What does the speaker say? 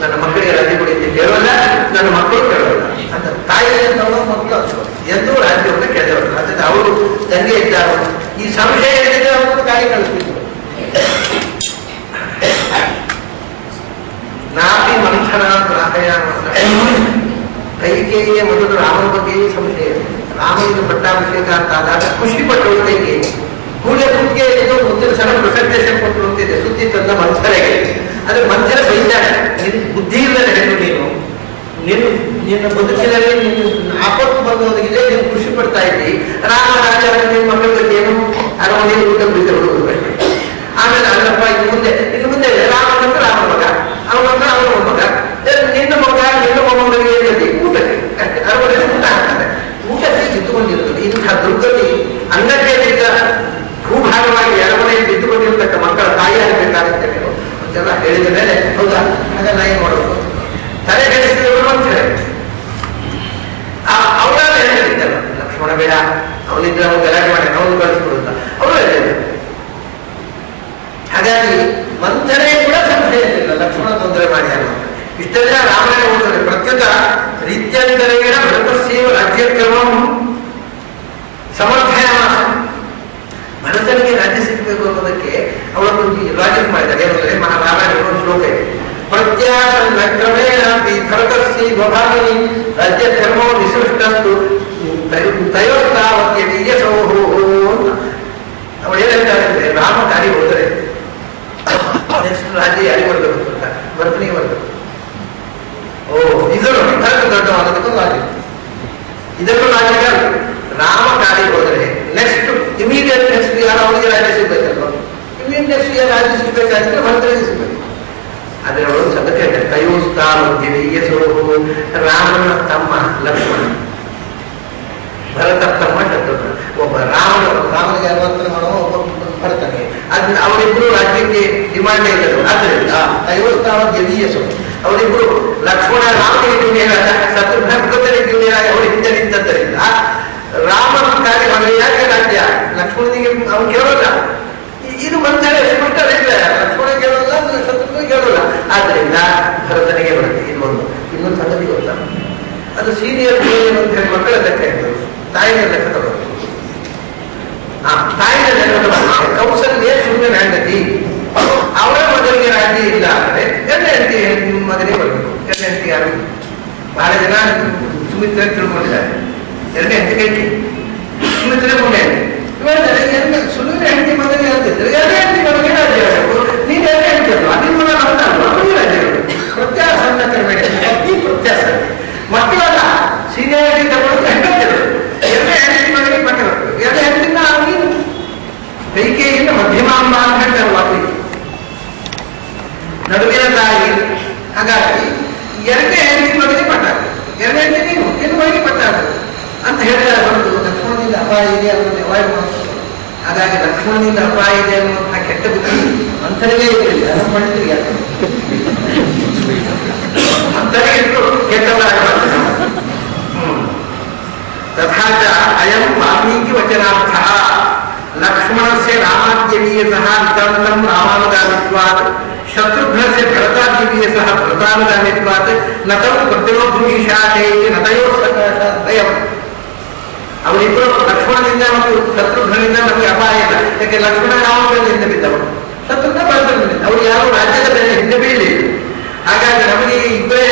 ನನ್ನ ಮಕ್ಕಳಿಗೆ ರಾಜ್ಯ ಕೊಡಿ ಅಂತ ಕೇಳೋಲ್ಲ, ನನ್ನ ಮಕ್ಕಳು ಕೇಳೋಲ್ಲ ಅಂತ. ತಾಯಿ ಅಂತವನು ಮಕ್ಕಳು ಎಂದೂ ರಾಜ್ಯವನ್ನು ಕೇಳಿದವರು. ಅದರಿಂದ ಅವರು ತಂದೆ ಇದ್ದಾರೆ. ಈ ಸಂಶಯ ಏನಿದೆ ಅವರು ತಾಯಿ ಕಳಿಸ್ತಿದ್ರು. ನಾಪಿ ಮಂಥನ ಗ್ರಾಹಯ ಕೈಕೇಯಿಯ ಮೊದಲು ರಾಮನ ಬಗ್ಗೆಯೂ ಸಂಶಯ. ರಾಮನಿಗೆ ಪಟ್ಟಾಭಿಷೇಕ ಅಂತ ಆದಾಗ ಖುಷಿ ಪಟ್ಟರು ಕೈಗೆ. ಕೂಡಲೇ ಕುತ್ತಿಗೆ ಮುಂದಿನ ಸಣ್ಣ ಪ್ರೆಸೆಂಟೇಷನ್ ಕೊಟ್ಟರು ಅಂತಿದೆ ಸುದ್ದಿ ತಂದ ಮಂಥರೆಗೆ. ಅದ್ರ ಮಂಥರ ಬೈದಾಳೆ, ನಿನ್ ಬುದ್ಧಿ ಇಲ್ಲದ ಹೆಣ್ಣು ನೀನು ನಿನ್ನ ಬದುಕಿನಲ್ಲಿ ನೀನು ಆಪತ್ತು ಬಂದೋದಿದೆ, ನೀನು ಖುಷಿ ಪಡ್ತಾ ಇದ್ದಿ. ರಾಮ ರಾಜ ನಿನ್ನ ಮಕ್ಕಳ ಬಗ್ಗೆ ಏನು ಅರಮನೆ ಊಟ ಬಿದ್ದ ಹುಡುಗರು ಅಷ್ಟೇ. ಆಮೇಲೆ ಅಲ್ಲಪ್ಪ ಇನ್ನು ಮುಂದೆ ರಾಮನಂದ್ರೆ ರಾಮನ ಮಗ, ಅವನಂದ್ರೆ ಅವನ ಮಗ, ನಿನ್ನ ಮಗ ನಿನ್ನ ಮೊಮ್ಮಗಳಿಗೆ ಏನಿದೆ ಊಟಕ್ಕೆ ಅಷ್ಟೇ. ಅರಮನೆ ಊಟ ಆಗ್ತದೆ, ಊಟಕ್ಕೆ ಕಿತ್ತುಕೊಂಡಿರ್ತದೆ. ಇಂಥ ದುರ್ಗತಿ ಅನ್ನಕ್ಕೆ ಭೂಭಾಗವಾಗಿ ಅರಮನೆಯಲ್ಲಿ ಬಿದ್ದುಕೊಂಡಿರ್ತಕ್ಕ ಮಕ್ಕಳ ತಾಯಿ ಆಗಬೇಕಾಗುತ್ತೆ. ನೀವು ಅಂತೆಲ್ಲ ಹೇಳಿದ ಮೇಲೆ ಹೌದಾ ಹಾಗೆಲ್ಲ ಏನ್ ಮಾಡೋದು ತಲೆ ಕೆಡಿಸಿದವರು ಅಂತ ಹೇಳಿ ಅವರೆಲ್ಲ ಹೇಳಿದ್ದಲ್ಲ, ಲಕ್ಷ್ಮಣ ಬೇಡ ಅವನಿದ್ರೆ ಅವನು ಗಲಾಟೆ ಮಾಡಿ ಅವನು ಕಳಿಸ್ಬಿಡುತ್ತ ಅವರು ಹೇಳಿದ್ರು. ಹಾಗಾಗಿ ಮಂಥನೆ ಕೂಡ ಸಂಶಯ ಇರಲಿಲ್ಲ ಲಕ್ಷ್ಮಣ ತೊಂದರೆ ಮಾಡಿ ಅನ್ನೋ. ಇಷ್ಟೆಲ್ಲ ರಾಮಾಯಣ ಓದಿದ್ರೆ ಪ್ರತ್ಯೇಕ ರೀತ್ಯಂತರೇಣ ಭರತಸ್ಯೇವ ರಾಜ್ಯಕ್ರಮಂ ಸಮರ್ಥಯಾಮಾಸ. ಭರತನಿಗೆ ರಾಜ್ಯ ಸಿಗಬೇಕು ಅನ್ನೋದಕ್ಕೆ ಅವಳೊಂದು ಲಾಜಿಕ್ ಮಾಡಿದ್ದಾರೆ. ಏನಂದ್ರೆ ರಾಮಾಯಣ ಒಂದು ಶ್ಲೋಕ ಇದೆ, ಪ್ರತ್ಯಾಸನ್ನ ಕ್ರಮೇಣ ಭರತಸ್ಯ ಭವಾನಿ ರಾಜ್ಯ ಧರ್ಮೋ ವಿಸೃಷ್ಟಂತು ತಯೋರ್ತಾವತ್ಯ ವೀರ್ಯಸೋಹೋ ಅಂತ. ಅವಳು ಏನ್ ಹೇಳ್ತಾರೆ ಅಂದ್ರೆ ರಾಮ ದಾರಿ ಹೋದರೆ ನೆಕ್ಸ್ಟ್ ರಾಜ್ಯ ಯಾರಿಗೆ ಬರಬೇಕು ಅಂತ ಭರತನಿಗೆ ಬರಬೇಕು. ಓ ಇದನ್ನು ಭರತ ದೊಡ್ಡವಾದಕ್ಕೂ ಲಾಜಿಕ್, ಇದನ್ನು ಲಾಜಿಕ್ ಅಲ್ಲ. ರಾಮ ದಾರಿ ಹೋದರೆ ನೆಕ್ಸ್ಟ್ ಇಮಿಡಿಯೇಟ್ ನೆಕ್ಸ್ಟ್ ಯಾರು ಅವನಿಗೆ ರಾಜ್ಯ ಸಿಗ್ಬೇಕಲ್ವ, ಇಮಿಡಿಯೇಟ್ ನೆಕ್ಸ್ಟ್ ಯಾರು ರಾಜ್ಯ ಸಿಗ್ಬೇಕಾದ್ರೆ ಭರತನಿಗೆ ಸಿಗ್ಬೇಕು. ಆದ್ರೆ ಅವಳು ಸಂಗತಿ ಹೇಳ್ತಾರೆ ತಯೋಸ್ತಾವದ್ಯಸೋಹೋ. ರಾಮನ ತಮ್ಮ ಲಕ್ಷ್ಮಣ, ಭರತ ತಮ್ಮ ಶತ್ರುಘ್ನ. ಒಬ್ಬ ರಾಮನಿಗೆ ಅನುವಂತರ ಮಾಡುವ ಒಬ್ಬ ಭರತನಿಗೆ. ಅದನ್ನ ಅವರಿಬ್ಬರು ರಾಜ್ಯಕ್ಕೆ ಡಿಮಾಂಡ್ ಇಲ್ಲದು. ಆದ್ದರಿಂದ ತಯೋಸ್ತಾವದ್ಯಸೋ ಅವರಿಬ್ಬರು ಲಕ್ಷ್ಮಣ ರಾಮನಿಗೆ ಜೂನಿಯರಾದ, ಶತ್ರುಘ್ನ ಭರತನಿಗೆ ಜೂನಿಯರಾಗಿ ಅವರು ಹಿಂದೆ ನಿಂತದ್ದರಿಂದ ರಾಮನ ಕಾರ್ಯ ಯಾಕೆ ರಾಜ್ಯ ಲಕ್ಷ್ಮಣನಿಗೆ ಅವನು ಕೇಳೋಲ್ಲ. ಇದು ಮಂಥನ ಸ್ಪಷ್ಟ ಇಲ್ಲ, ಲಕ್ಷ್ಮಣ ಕೇಳೋಲ್ಲ, ಶತ್ರುಘ್ನ ಕೇಳೋಲ್ಲ. ಆದ್ರಿಂದ ಭರತನಿಗೆ ಬರುತ್ತೆ. ಇನ್ನೊಂದು ಸಂಗತಿ ಗೊತ್ತಾ, ಅದು ಸೀನಿಯರ್ ಅಂತ ಹೇಳಿ ಮಕ್ಕಳ ಲೆಕ್ಕ ಇರ್ತದೆ, ತಾಯಿನ ಲೆಕ್ಕ ತಗೋದು. ತಾಯಿನ ಲೆಕ್ಕ ತಗೋದು. ಕೌಸಲ್ಯ ಶೂನ್ಯನ ಹೆಂಡತಿ, ಅವರ ಮಗನಿಗೆ ರಾಜ್ಯ ಇಲ್ಲ ಅಂದ್ರೆ ಎರಡನೇ ಹೆಂಡತಿ ಮಗನಿಗೆ ಬರಬೇಕು. ಎರಡನೇ ಹೆಂಡತಿ ಯಾರು ಬಹಳ ಜನ ಸುಮಿತ್ರ ತಿಳ್ಕೊಂಡಿದ್ದಾರೆ. ಎರಡನೇ ಹೆಂಡತಿ ಕೈಕಿ, ಸುಮಿತ್ರ ಮುಂದೆ ಸುಮಿತ್ರ ಹೆಂಡತಿ ಮಗನಿಗೆ ಹೇಳ್ತಿದ್ರು ಎರಡನೇ ಹೆಂಡತಿ ಮಗನಿಗೆ ರಾಜ್ಯ ಆಗಬೇಕು. ನೀನು ಎರಡನೇ ಹೆಂಡತಿ ಅಲ್ವಾ, ನಿಮ್ಮ ಮಗ ಅವನಲ್ವಾ, ಅವನಿಗೆ ರಾಜ್ಯ ಆಗಬೇಕು. ಪ್ರತ್ಯಾಸ ಅಂತ ಕ್ರಮೇಣ ಈ ಪ್ರತ್ಯಾಸ ಮಕ್ಕಳಲ್ಲ, ಸೀನಿಯಾರಿಟಿ ತಗೊಂಡು ಹೆಂಡತಿರು ಎರಡನೇ ಹೆಂಡತಿ ಮಗನಿಗೆ ಮಕ್ಕಳು. ಎರಡನೇ ಹೆಂಡತಿನ ನೀನು ಕೈಕೇಯಿಂದ ಮಧ್ಯಮಾಂಬ ಅಂತ ಹೇಳ್ತಾರೆ ವಾಪಿ ನಡುವಿನ ತಾಯಿ. ಹಾಗಾಗಿ ಎರಡನೇ ಹೆಂಡತಿ ಮಗನಿಗೆ ಪಟ್ಟಾಗ, ಎರಡನೇ ಹೆಂಡತಿ ನೀನು ನಿನ್ನ ಮಗನಿಗೆ ಪಟ್ಟಾಗ ಅಂತ ಹೇಳಿದಾಗ ಬಂದು ಲಕ್ಷ್ಮಣನಿಂದ ಅಪಾಯ ಇದೆ ಅನ್ನೋದು ಅವಾಯ್ಡ್ ಮಾಡ್ತಾರೆ. ಹಾಗಾಗಿ ಲಕ್ಷ್ಮಣನಿಂದ ಅಪಾಯ ಇದೆ ಅನ್ನುವಂತಹ ಕೆಟ್ಟ ಬುದ್ಧಿ ಮಂಥನಿಗೆ ಇರಲಿಲ್ಲ, ಲಕ್ಷ್ಮಣನಿಗೆ ಮಂಥನಿಗಿದ್ರು ಕೆಟ್ಟವರಾಗಬಾರದು. ತಥಾಚ ಅಯಂ ವಾಲ್ಮೀಕಿ ವಚನಾರ್ಥಃ ಲಕ್ಷ್ಮಣಸ್ಯ ರಾಮಾದ್ಯವೀಯಸಃ ನಿತಾಂತಂ ರಾಮಾನುಗಾಮಿತ್ವಾತ್ ಶತ್ರುಘ್ನಸ್ಯ ಭರತಾದ್ಯವೀಯಸಃ ಭರತಾನುಗಾಮಿತ್ವಾತ್ ನತಂ ಪ್ರತಿರೋಧುಮೀಶಾತೆ ನತಯೋಃ ಸಕಾಶಾದ್ವಯಂ. ಅವರಿಬ್ಬರು ಲಕ್ಷ್ಮಣನಿಂದ ಮತ್ತು ಶತ್ರುಘ್ನಿಂದ ನಮಗೆ ಅಪಾಯ ಇಲ್ಲ. ಯಾಕೆ ಲಕ್ಷ್ಮಣ ರಾಮನಿಂದ ಬಿದ್ದವರು, ಶತ್ರುಘ್ನ ಭರತನಿಂದ. ಅವರು ಯಾರು ರಾಜ್ಯದ ಮೇಲೆ ಹಿಂದೆ ಬೀಳಲಿಲ್ಲ. ಹಾಗಾಗಿ ನಮಗೆ ಇಬ್ಬರೇ